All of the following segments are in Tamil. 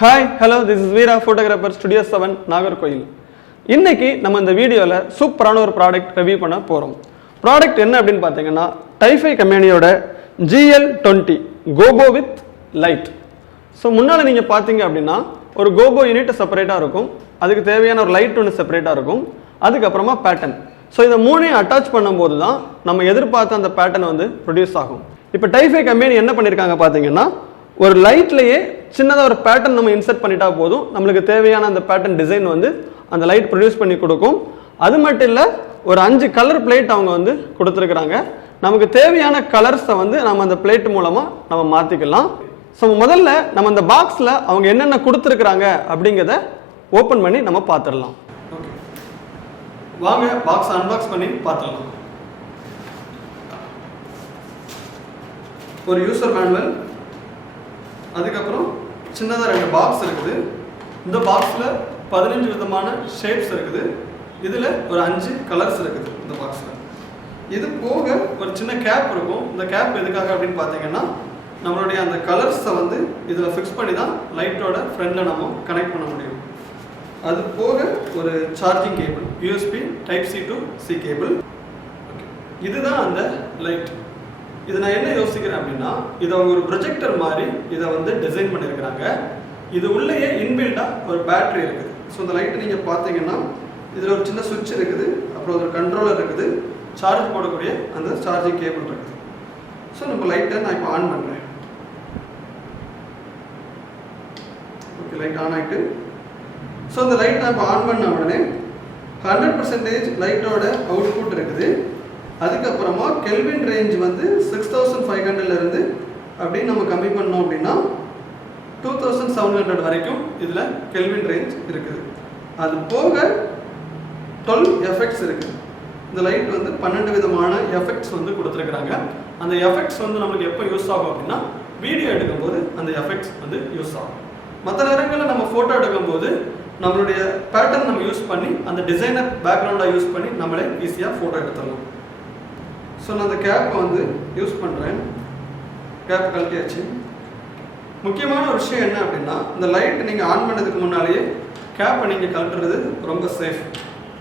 Hi hello this is Veera photographer studio 7 Nagercoil. இன்னைக்கு நம்ம இந்த வீடியோவில் சூப்பரான ஒரு ப்ராடக்ட் ரிவ்யூ பண்ண போகிறோம். ப்ராடக்ட் என்ன அப்படின்னு பார்த்தீங்கன்னா டைஃபை கம்பெனியோட GL20 கோபோ வித் லைட். ஸோ முன்னால் நீங்கள் பார்த்தீங்க அப்படின்னா ஒரு கோபோ யூனிட் செப்பரேட்டாக இருக்கும், அதுக்கு தேவையான ஒரு லைட் ஒன்று செப்பரேட்டாக இருக்கும், அதுக்கப்புறமா பேட்டர்ன். ஸோ இதை மூணையும் அட்டாச் பண்ணும்போது தான் நம்ம எதிர்பார்த்த அந்த பேட்டர்ன் வந்து ப்ரொடியூஸ் ஆகும். இப்போ டைஃபை கம்பெனி என்ன பண்ணியிருக்காங்க பார்த்தீங்கன்னா ஒரு லைட்லேயே சின்னதாக ஒரு பேட்டர்ன் நம்ம இன்சர்ட் பண்ணிட்டா போதும், நம்மளுக்கு தேவையான அந்த பேட்டர்ன் டிசைன் வந்து அந்த லைட் ப்ரொடியூஸ் பண்ணி கொடுக்கும். அது மட்டும் இல்லை, ஒரு 5 கலர் பிளேட் அவங்க வந்து கொடுத்துருக்குறாங்க. நமக்கு தேவையான கலர்ஸை வந்து நம்ம அந்த பிளேட் மூலமாக நம்ம மாற்றிக்கலாம். ஸோ முதல்ல நம்ம அந்த பாக்ஸில் அவங்க என்னென்ன கொடுத்துருக்குறாங்க அப்படிங்கிறத ஓப்பன் பண்ணி நம்ம பார்த்துடலாம். ஓகே, வாங்க பாக்ஸ் அன்பாக்ஸ் பண்ணி பார்த்துடலாம். ஒரு யூசர் மேனுவல், அதுக்கப்புறம் சின்னதாக 2 பாக்ஸ் இருக்குது. இந்த பாக்ஸில் 15 விதமான ஷேப்ஸ் இருக்குது. இதில் ஒரு 5 கலர்ஸ் இருக்குது இந்த பாக்ஸில். இது போக ஒரு சின்ன கேப் இருக்கும். இந்த கேப் எதுக்காக அப்படின்னு பார்த்தீங்கன்னா நம்மளுடைய அந்த கலர்ஸை வந்து இதில் ஃபிக்ஸ் பண்ணி தான் லைட்டோட ஃப்ரண்டில் நம்ம கனெக்ட் பண்ண முடியும். அது போக ஒரு charging cable, USB Type C to C cable. Okay, இதுதான் அந்த லைட். இது நான் என்ன யோசிக்கிறேன் அப்படின்னா, இது அவங்க ஒரு ப்ரொஜெக்டர் மாதிரி இதை வந்து டிசைன் பண்ணியிருக்கிறாங்க. இது உள்ளேயே இன்பில்டாக ஒரு பேட்டரி இருக்குது. ஸோ இந்த லைட்டை நீங்கள் பார்த்தீங்கன்னா இதில் ஒரு சின்ன சுவிட்ச் இருக்குது, அப்புறம் ஒரு கண்ட்ரோலர் இருக்குது, சார்ஜ் போடக்கூடிய அந்த சார்ஜிங் கேபிள் இருக்குது. ஸோ நம்ம லைட்டை நான் இப்போ ஆன் பண்ணுறேன். ஓகே, லைட் ஆன் ஆகிட்டு. ஸோ இந்த லைட் நான் இப்போ ஆன் பண்ண உடனே 100% லைட்டோட அவுட்புட் இருக்குது. அதுக்கப்புறமா கெல்வின் ரேஞ்ச் வந்து 6500 அப்படின்னு நம்ம கம்மி பண்ணோம் அப்படின்னா 2700 வரைக்கும் இதில் கெல்வின் ரேஞ்ச் இருக்குது. அது போக 12 எஃபெக்ட்ஸ் இருக்குது. இந்த லைட் வந்து 12 விதமான எஃபெக்ட்ஸ் வந்து கொடுத்துருக்குறாங்க. அந்த எஃபெக்ட்ஸ் வந்து நம்மளுக்கு எப்போ யூஸ் ஆகும் அப்படின்னா வீடியோ எடுக்கும்போது அந்த எஃபெக்ட்ஸ் வந்து யூஸ் ஆகும். மற்ற நேரங்களில் நம்ம ஃபோட்டோ எடுக்கும்போது நம்மளுடைய பேட்டர்ன் நம்ம யூஸ் பண்ணி அந்த டிசைனர் பேக்ரவுண்டாக யூஸ் பண்ணி நம்மளே ஈஸியாக ஃபோட்டோ எடுத்துடலாம். ஸோ நான் அந்த கேப்பை வந்து யூஸ் பண்ணுறேன். கேப் கழட்டியாச்சு. முக்கியமான ஒரு விஷயம் என்ன அப்படின்னா, இந்த லைட் நீங்கள் ஆன் பண்ணதுக்கு முன்னாலேயே கேப்பை நீங்கள் கழட்டுறது ரொம்ப சேஃப்.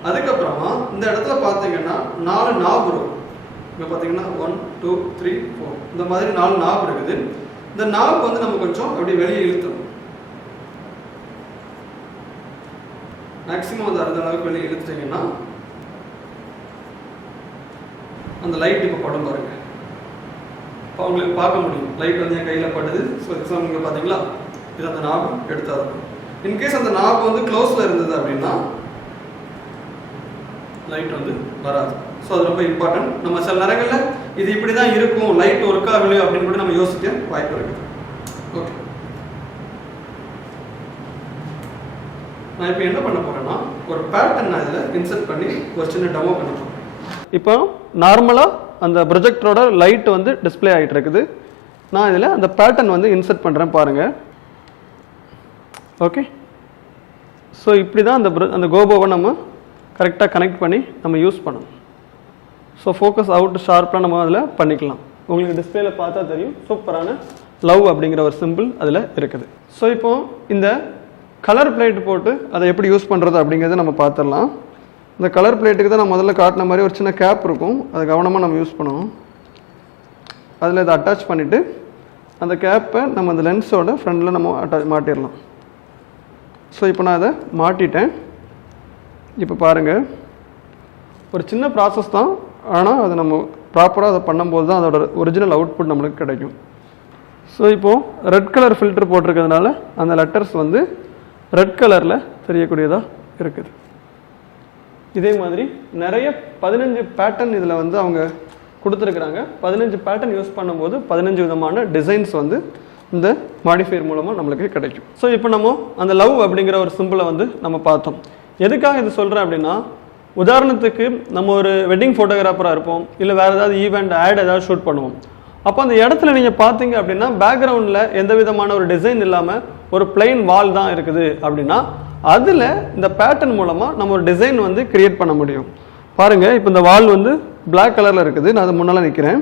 அதுக்கப்புறமா இந்த இடத்துல பார்த்தீங்கன்னா 4 நாப் இருக்கும். இங்கே பார்த்தீங்கன்னா 1 2 3 4 இந்த மாதிரி 4 நாப் இருக்குது. இந்த நாப் வந்து நம்ம கொஞ்சம் அப்படி வெளியே இழுத்துடும். மேக்ஸிமம் வந்து அந்த அளவுக்கு வெளியே இழுத்துட்டிங்கன்னா அந்த லைட் இப்போ படம் பாருங்க. இப்போ உங்களுக்கு பார்க்க முடியும் லைட் வந்து என் கையில் படுது. ஸோ எக்ஸாம்பிள் பார்த்தீங்களா, இது அந்த நாப் எடுத்தாலும் இன்கேஸ் அந்த நாப் வந்து க்ளோஸில் இருந்தது அப்படின்னா லைட் வந்து வராது. ஸோ அது ரொம்ப இம்பார்ட்டன்ட். நம்ம சில நேரங்களில் இது இப்படி தான் இருக்கும், லைட் ஒர்க் ஆகலையோ அப்படின்னு கூட நம்ம யோசிக்க வாய்ப்பு இருக்குது. ஓகே, நான் இப்போ என்ன பண்ண போகிறேன்னா ஒரு பேட்டர்ன் நான் இதில் இன்சர்ட் பண்ணி ஒரு சின்ன டெமோ பண்ண போகிறேன். இப்போ நார்மலாக அந்த ப்ரொஜெக்டரோட லைட் வந்து டிஸ்பிளே ஆகிட்டு இருக்குது. நான் இதில் அந்த பேட்டர்ன் வந்து இன்சர்ட் பண்ணுறேன் பாருங்கள். ஓகே, ஸோ இப்படி தான் அந்த கோபோவை நம்ம கரெக்டாக கனெக்ட் பண்ணி நம்ம யூஸ் பண்ணணும். ஸோ ஃபோக்கஸ் அவுட் ஷார்ப்பாக நம்ம அதில் பண்ணிக்கலாம். உங்களுக்கு டிஸ்பிளேல பார்த்தா தெரியும் சூப்பரான லவ் அப்படிங்கிற ஒரு சிம்பிள் அதில் இருக்குது. ஸோ இப்போது இந்த கலர் பிளேட் போட்டு அதை எப்படி யூஸ் பண்ணுறது அப்படிங்கிறத நம்ம பார்த்துடலாம். இந்த கலர் பிளேட்டுக்கு தான் நான் முதல்ல காட்டின மாதிரி ஒரு சின்ன கேப் இருக்கும், அதை கவனமாக நம்ம யூஸ் பண்ணணும். அதில் இதை அட்டாச் பண்ணிவிட்டு அந்த கேப்பை நம்ம அந்த லென்ஸோட ஃப்ரண்டில் நம்ம மாட்டிடலாம். ஸோ இப்போ நான் அதை மாட்டிட்டேன். இப்போ பாருங்கள், ஒரு சின்ன ப்ராசஸ் தான், ஆனால் அது நம்ம ப்ராப்பராக அதை பண்ணும்போது தான் அதோட ஒரிஜினல் அவுட்புட் நம்மளுக்கு கிடைக்கும். ஸோ இப்போது ரெட் கலர் ஃபில்டர் போட்டிருக்கிறதுனால அந்த லெட்டர்ஸ் வந்து ரெட் கலரில் தெரியக்கூடியதாக இருக்குது. இதே மாதிரி நிறைய 15 பேட்டர்ன் இதில் வந்து அவங்க கொடுத்துருக்குறாங்க. 15 பேட்டர்ன் யூஸ் பண்ணும்போது 15 விதமான டிசைன்ஸ் வந்து இந்த மாடிஃபையர் மூலமாக நம்மளுக்கு கிடைக்கும். ஸோ இப்போ நம்ம அந்த லவ் அப்படிங்கிற ஒரு சிம்பிளை வந்து நம்ம பார்த்தோம். எதுக்காக இது சொல்கிறேன் அப்படின்னா, உதாரணத்துக்கு நம்ம ஒரு வெட்டிங் ஃபோட்டோகிராஃபராக இருப்போம், இல்லை வேறு ஏதாவது ஈவெண்ட் ஆட் ஏதாவது ஷூட் பண்ணுவோம். அப்போ அந்த இடத்துல நீங்கள் பார்த்தீங்க அப்படின்னா பேக்ரவுண்டில் எந்த விதமான ஒரு டிசைன் இல்லாமல் ஒரு பிளெயின் வால் தான் இருக்குது அப்படின்னா அதில் இந்த பேட்டர்ன் மூலமாக நம்ம ஒரு டிசைன் வந்து கிரியேட் பண்ண முடியும். பாருங்கள், இப்போ இந்த வால் வந்து பிளாக் கலரில் இருக்குது. நான் அது முன்னால் நிற்கிறேன்,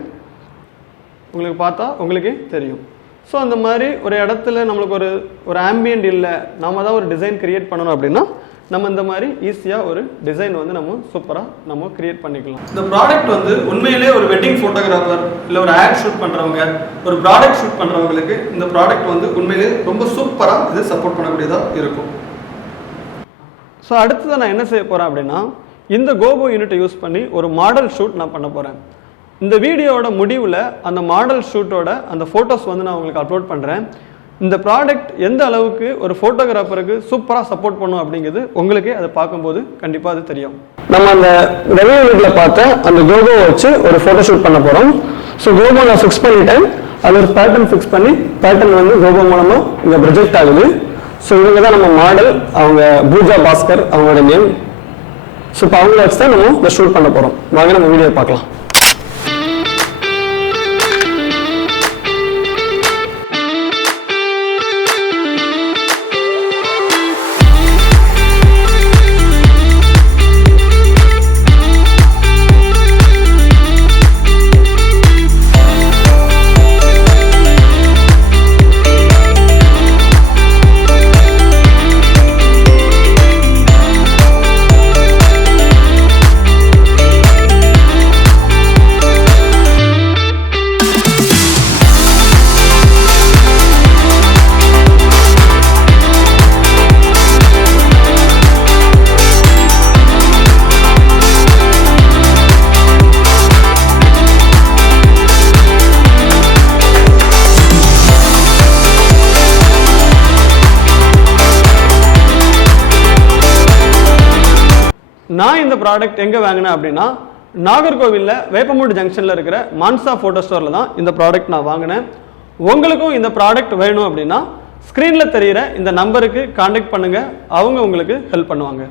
உங்களுக்கு பார்த்தா உங்களுக்கே தெரியும். ஸோ அந்த மாதிரி ஒரு இடத்துல நம்மளுக்கு ஒரு ஆம்பியன்ட் இல்லை, நாம தான் ஒரு டிசைன் கிரியேட் பண்ணணும் அப்படின்னா நம்ம இந்த மாதிரி ஈஸியாக ஒரு டிசைன் வந்து நம்ம சூப்பராக நம்ம கிரியேட் பண்ணிக்கலாம். இந்த ப்ராடக்ட் வந்து உண்மையிலே ஒரு வெட்டிங் ஃபோட்டோகிராஃபர் இல்லை ஒரு ஆட் ஷூட் பண்ணுறவங்க, ஒரு ப்ராடக்ட் ஷூட் பண்ணுறவங்களுக்கு இந்த ப்ராடக்ட் வந்து உண்மையிலே ரொம்ப சூப்பராக இது சப்போர்ட் பண்ணக்கூடியதாக இருக்கும். ஸோ அடுத்தது நான் என்ன செய்ய போகிறேன் அப்படின்னா, இந்த கோபோ யூனிட்டை யூஸ் பண்ணி ஒரு மாடல் ஷூட் நான் பண்ண போகிறேன். இந்த வீடியோவோட முடிவில் அந்த மாடல் ஷூட்டோட அந்த ஃபோட்டோஸ் வந்து நான் உங்களுக்கு அப்லோட் பண்ணுறேன். இந்த ப்ராடக்ட் எந்த அளவுக்கு ஒரு ஃபோட்டோகிராஃபருக்கு சூப்பராக சப்போர்ட் பண்ணும் அப்படிங்கிறது உங்களுக்கே அதை பார்க்கும்போது கண்டிப்பாக அது தெரியும். நம்ம அந்த ரெவ்யூ யூனிட்டில் பார்த்த அந்த கோபோ வச்சு ஒரு ஃபோட்டோ ஷூட் பண்ண போகிறோம். ஸோ கோபோ நான் ஃபிக்ஸ் பண்ணிட்டேன். அது ஒரு பேட்டர்ன் ஃபிக்ஸ் பண்ணி பேட்டர்ன் வந்து கோபோ மூலமாக இங்கே ப்ரொஜெக்ட் ஆகுது. ஸோ இவங்க தான் நம்ம மாடல், அவங்க பூஜா பாஸ்கர் அவங்களோட நேம். ஸோ இப்போ அவங்கள வச்சு தான் நம்ம இந்த ஷூட் பண்ண போகிறோம். வாங்க நம்ம வீடியோ பார்க்கலாம். நான் இந்த ப்ராடக்ட் எங்கே வாங்கினேன் அப்படின்னா, நாகர்கோவிலில் வேப்பமூடு ஜங்ஷனில் இருக்கிற மான்சா ஃபோட்டோ ஸ்டோரில் தான் இந்த ப்ராடக்ட் நான் வாங்கினேன். உங்களுக்கும் இந்த ப்ராடக்ட் வேணும் அப்படின்னா ஸ்க்ரீனில் தெரிகிற இந்த நம்பருக்கு கான்டாக்ட் பண்ணுங்கள், அவங்க உங்களுக்கு ஹெல்ப் பண்ணுவாங்க.